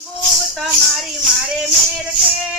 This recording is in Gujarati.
તમારી મારે મેર છે.